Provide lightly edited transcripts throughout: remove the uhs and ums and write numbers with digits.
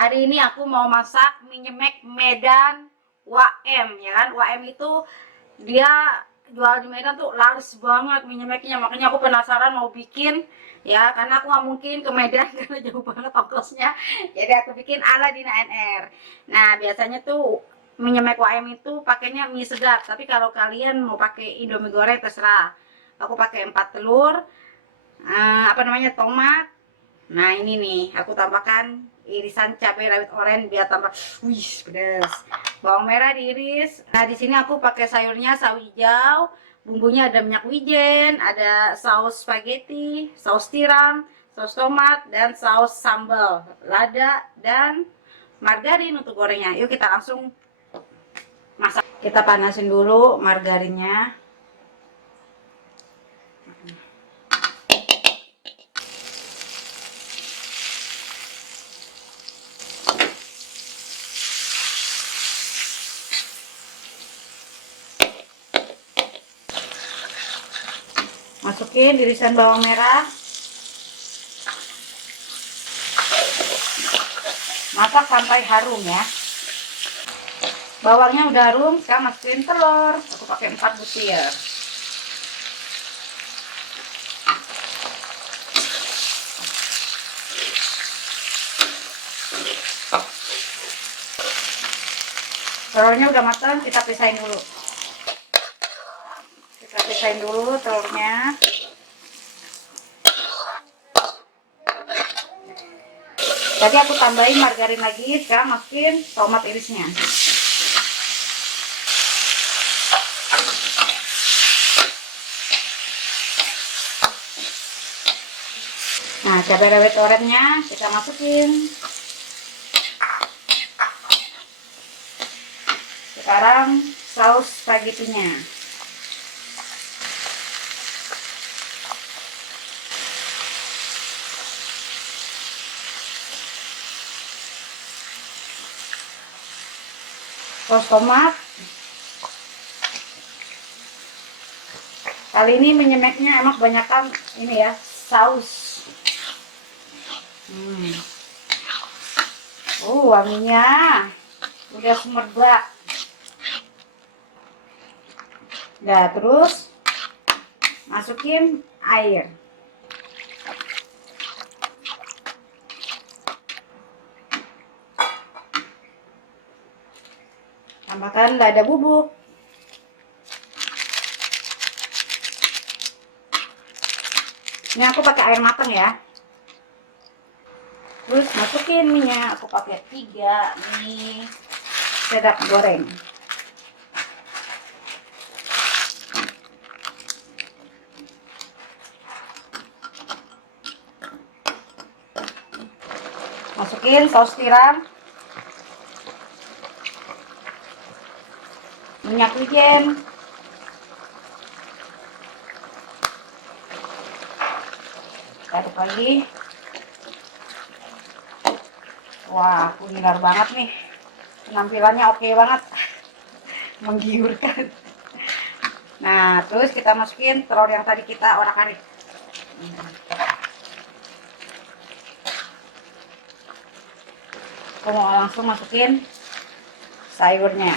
Hari ini aku mau masak mie nyemek Medan WM, ya kan. WM itu dia jual di Medan tuh laris banget mie nyemeknya, makanya aku penasaran mau bikin ya, karena aku nggak mungkin ke Medan karena jauh banget ongkosnya. Jadi aku bikin ala Dina NR. Nah, biasanya tuh mie nyemek WM itu pakainya mie sedap, tapi kalau kalian mau pakai Indomie goreng terserah. Aku pakai 4 telur, tomat. Nah, ini nih aku tambahkan irisan cabai rawit oranye biar tambah wih pedas. Bawang merah diiris. Nah, di sini aku pakai sayurnya sawi hijau. Bumbunya ada minyak wijen, ada saus spaghetti, saus tiram, saus tomat, dan saus sambal, lada, dan margarin untuk gorengnya. Yuk kita langsung masak. Kita panasin dulu margarinnya. Masukin irisan bawang merah. Masak sampai harum ya. Bawangnya udah harum, sekarang masukin telur. Aku pakai 4 butir. Telurnya udah matang, kita pisahin dulu. Kita pisahin dulu telurnya. Tadi aku tambahin margarin lagi, sekarang masukin tomat irisnya. Nah, cabai rawit oranye kita masukin. Sekarang saus spaghettinya. Saus tomat. Kali ini menyemeknya emang kebanyakan ini ya, saus. Wanginya udah semerbak. Nah, terus masukin air. Tambahkan lada bubuk. Ini aku pakai air matang ya. Terus masukin minyak. Aku pakai 3 mie sedap goreng. Masukin saus tiram, minyak wijen, aduk lagi. Wah, kuliner banget nih, penampilannya oke banget, menggiurkan. Nah, terus kita masukin telur yang tadi kita orak-arik. Aku mau langsung masukin sayurnya.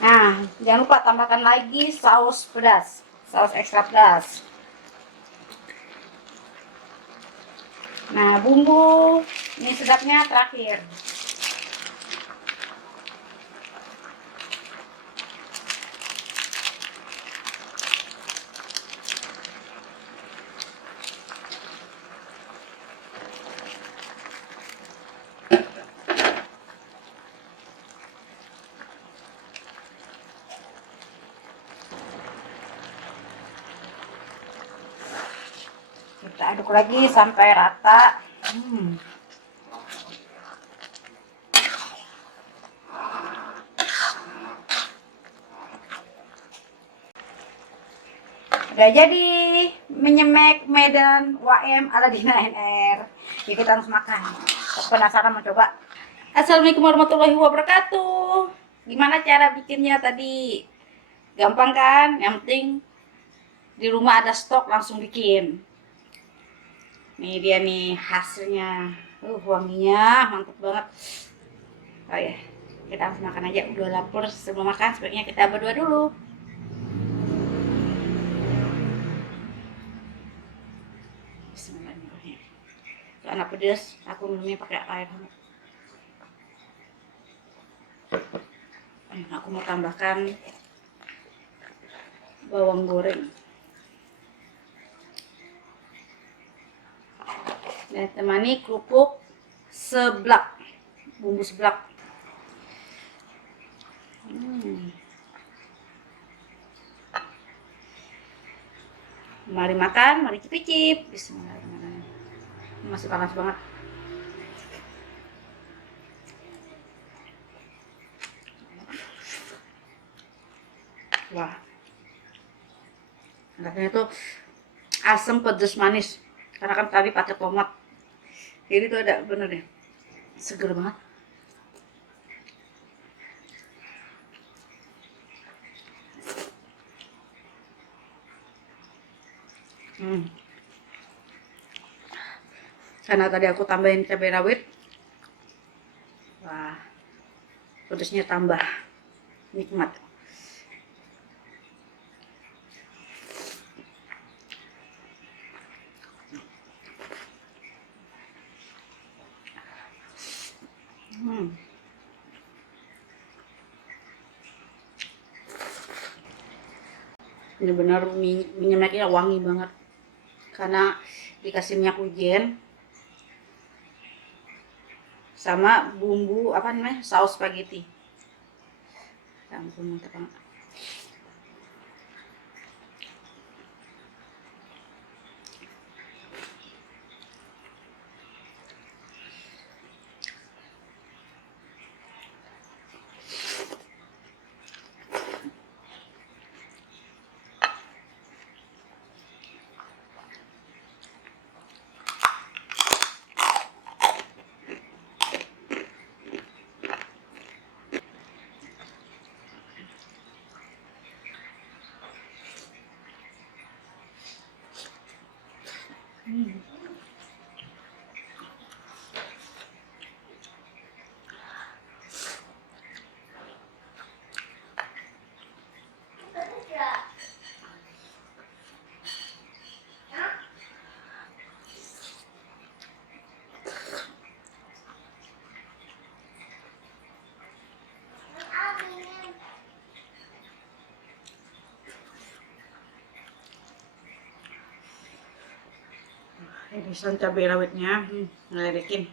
Nah, jangan lupa tambahkan lagi saus pedas, saus ekstra pedas. Nah, bumbu ini sedapnya terakhir. Kita aduk lagi sampai rata. Udah jadi menyemek Medan WM ala Dina NR. Ya, kita harus makan. Aku penasaran mau coba. Assalamualaikum warahmatullahi wabarakatuh. Gimana cara bikinnya tadi? Gampang kan? Yang penting di rumah ada stok langsung bikin. Nih dia nih hasilnya. Wanginya mantap banget. Oh ya, kita harus makan aja. Udah lapar, sebelum makan sebaiknya kita berdoa dulu. Bismillahirrahmanirrahim. Karena pedas, aku minumnya pakai air hangat. Aku mau tambahkan bawang goreng. Dan temani kerupuk seblak, bumbu seblak. Mari makan, mari cicip-cicip. Bismillahirrahmanirrahim. Masih panas banget. Wah, rasanya tuh asam, pedas, manis. Karena kan tadi pakai tomat. Jadi tuh ada bener deh, seger banget. Karena tadi aku tambahin cabai rawit, wah, pedasnya tambah nikmat. Bener-bener minyaknya wangi banget karena dikasih minyak wijen sama bumbu apa namanya, saus spaghetti. Ya ampun, mantap banget. Irisan cabai rawitnya, ngeledekin.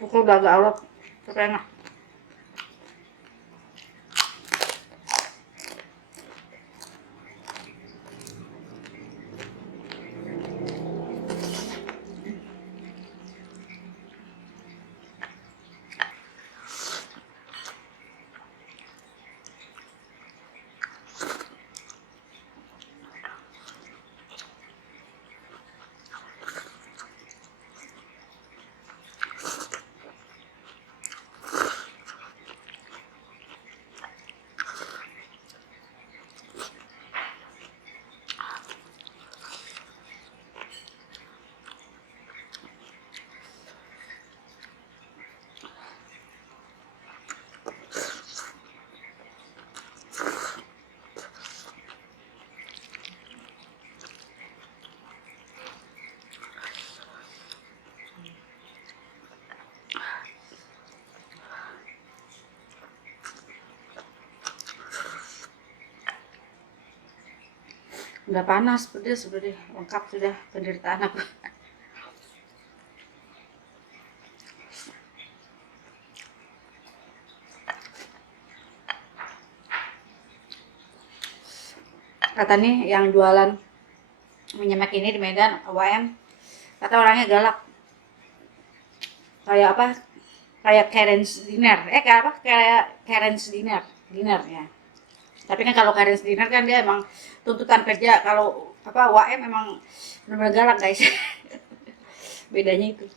Pukul udah agak alot, tapi enak. Nggak panas, pedes, udah deh, lengkap sudah penderitaan aku. Kata nih yang jualan minyak ini di Medan, AWM, kata orangnya galak. Kayak apa? Kayak Karen's dinner. Kayak apa? Kayak Karen's dinner. Dinner ya. Tapi kan kalau Karen's dinner kan dia emang tuntutan kerja. Kalau apa WM emang benar-benar galak, guys. Bedanya itu.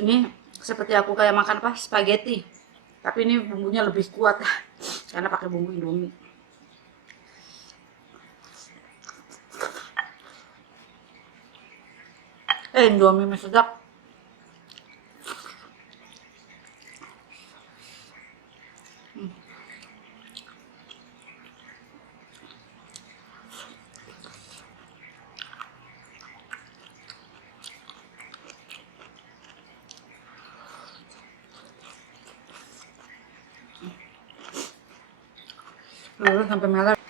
Ini seperti aku kayak makan apa? Spaghetti. Tapi ini bumbunya lebih kuat karena pakai bumbu Indomie. Indomie mie sedap. Lalu sampai merah.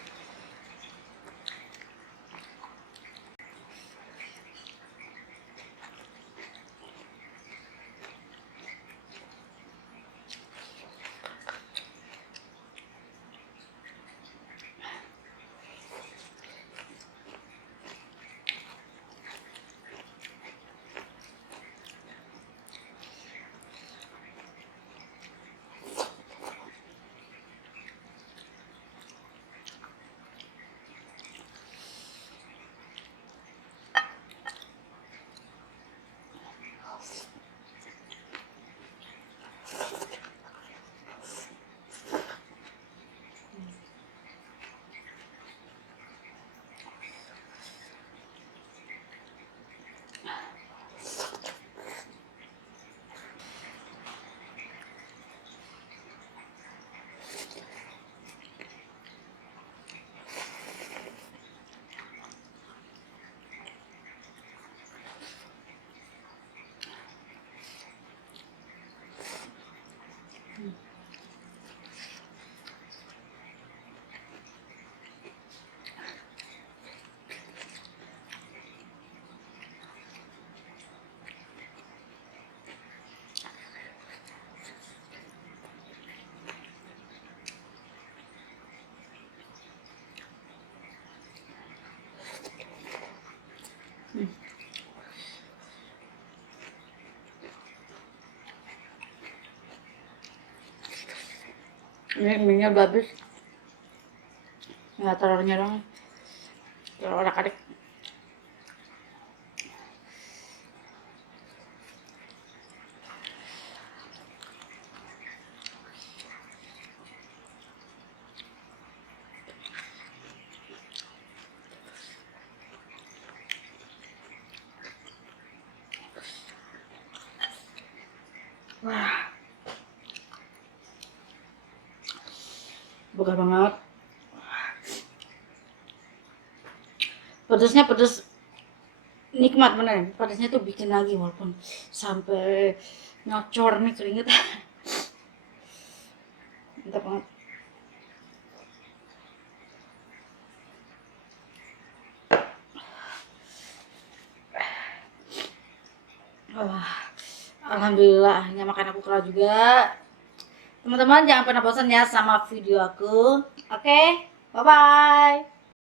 Ini minyak udah habis. Ya telurnya dong. Telur adik-adik. Wah, buka banget. Pedesnya pedes nikmat bener. Pedesnya tuh bikin lagi walaupun sampai ngocor nih keringet. Mantap banget. Wah, alhamdulillah akhirnya makan aku kelar juga. Teman-teman jangan pernah bosan ya sama video aku. Oke, bye bye.